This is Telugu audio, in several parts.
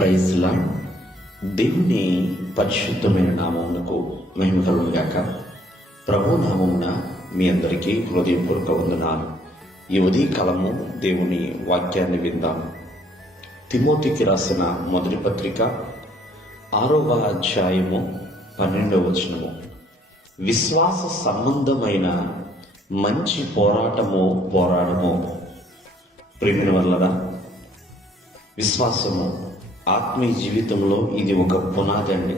ప్రైజ్లా దేవుని పరిశుద్ధమైన నామమునకు మహిమ కలుగును ప్రభు నామమున మీ అందరికీ హృదయపూర్వక వందనాలు. ఈ ఉదయకాలము దేవుని వాక్యాన్ని విందాం. తిమోతికి రాసిన మొదటి పత్రిక ఆరవ అధ్యాయము పన్నెండవ వచనము. విశ్వాస సంబంధమైన మంచి పోరాటము పోరాడము. ప్రేమిన వల్లరా విశ్వాసము ఆత్మీయ జీవితంలో ఇది ఒక పునాది అండి.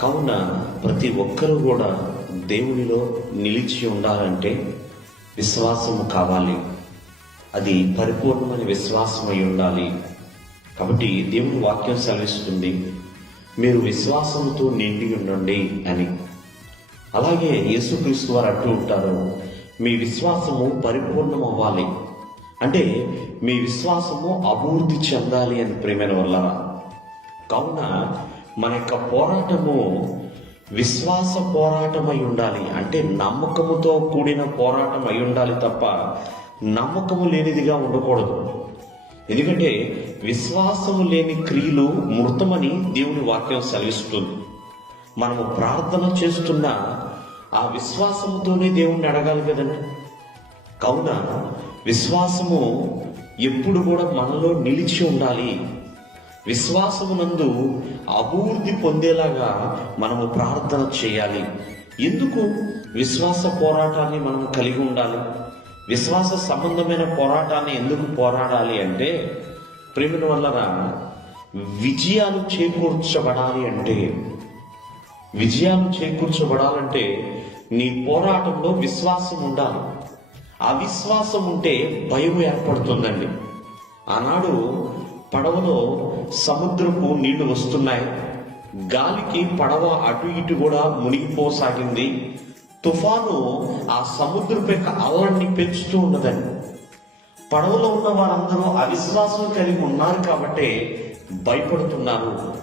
కావున ప్రతి ఒక్కరూ కూడా దేవునిలో నిలిచి ఉండాలంటే విశ్వాసము కావాలి. అది పరిపూర్ణమైన విశ్వాసం అయి ఉండాలి. కాబట్టి దేవుని వాక్యం సెలవిస్తుంది మీరు విశ్వాసంతో నిండి ఉండండి అని. అలాగే యేసుక్రీస్తు వారు అంటూ ఉంటారు మీ విశ్వాసము పరిపూర్ణం అవ్వాలి అంటే మీ విశ్వాసము అభివృద్ధి చెందాలి అని ప్రేమైన వల్ల కావున మన యొక్క పోరాటము విశ్వాస పోరాటం అయి ఉండాలి. అంటే నమ్మకముతో కూడిన పోరాటం అయి ఉండాలి తప్ప నమ్మకము లేనిదిగా ఉండకూడదు. ఎందుకంటే విశ్వాసము లేని క్రియలు మృతమని దేవుని వాక్యం సెలవిస్తుంది. మనము ప్రార్థన చేస్తున్న ఆ విశ్వాసంతోనే దేవుణ్ణి అడగాలి కదండి. కావున విశ్వాసము ఎప్పుడు కూడా మనలో నిలిచి ఉండాలి. విశ్వాసమునందు అభివృద్ధి పొందేలాగా మనము ప్రార్థన చేయాలి. ఎందుకు? విశ్వాస పోరాటాన్ని మనం కలిగి ఉండాలి. విశ్వాస సంబంధమైన పోరాటాన్ని ఎందుకు పోరాడాలి అంటే ప్రేమిన వలన విజయాలు చేకూర్చబడాలి అంటే విజయాలు చేకూర్చబడాలంటే నీ పోరాటంలో విశ్వాసం ఉండాలి. అవిశ్వాసం ఉంటే భయం ఏర్పడుతుందండి. ఆనాడు పడవలో సముద్రపు నీళ్ళు వస్తున్నాయి. గాలికి పడవ అటు ఇటు కూడా మునిగిపోసాగింది. తుఫాను ఆ సముద్రపు యొక్క అల్లన్ని పెంచుతూ ఉన్నదండి. పడవలో ఉన్న వారందరూ అవిశ్వాసం కలిగి ఉన్నారు కాబట్టి భయపడుతున్నారు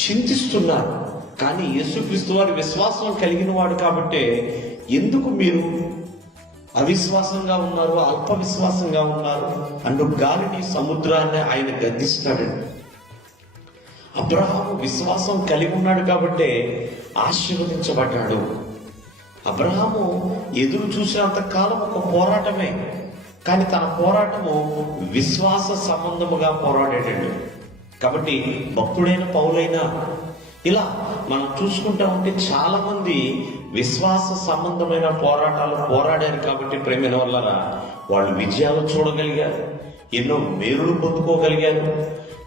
చింతిస్తున్నారు. కానీ యేసుక్రీస్తు వారి విశ్వాసం కలిగిన వాడు కాబట్టే ఎందుకు మీరు అవిశ్వాసంగా ఉన్నారు అల్ప విశ్వాసంగా ఉన్నారు అంటూ గాలిని సముద్రాన్ని ఆయన గద్దిస్తాడండి అబ్రహాము విశ్వాసం కలిగి ఉన్నాడు కాబట్టే ఆశీర్వదించబడ్డాడు. అబ్రహాము ఎదురు చూసినంత కాలం ఒక పోరాటమే కానీ తన పోరాటము విశ్వాస సంబంధముగా పోరాడేటండి కాబట్టి భక్తుడైన పౌలైనా ఇలా మనం చూసుకుంటా ఉంటే చాలా మంది విశ్వాస సంబంధమైన పోరాటాలు పోరాడారు కాబట్టి ప్రేమైన వల్ల వాళ్ళు విజయాలు చూడగలిగారు ఎన్నో మేలులు పొందుకోగలిగారు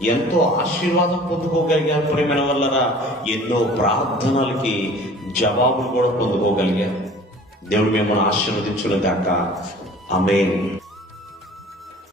ఎంతో ఆశీర్వాదం పొందుకోగలిగారు ప్రేమైన వల్లరా ఎన్నో ప్రార్థనలకి జవాబులు కూడా పొందుకోగలిగారు. దేవుడు మిమ్మల్ని ఆశీర్వదించును దాకా అమేన్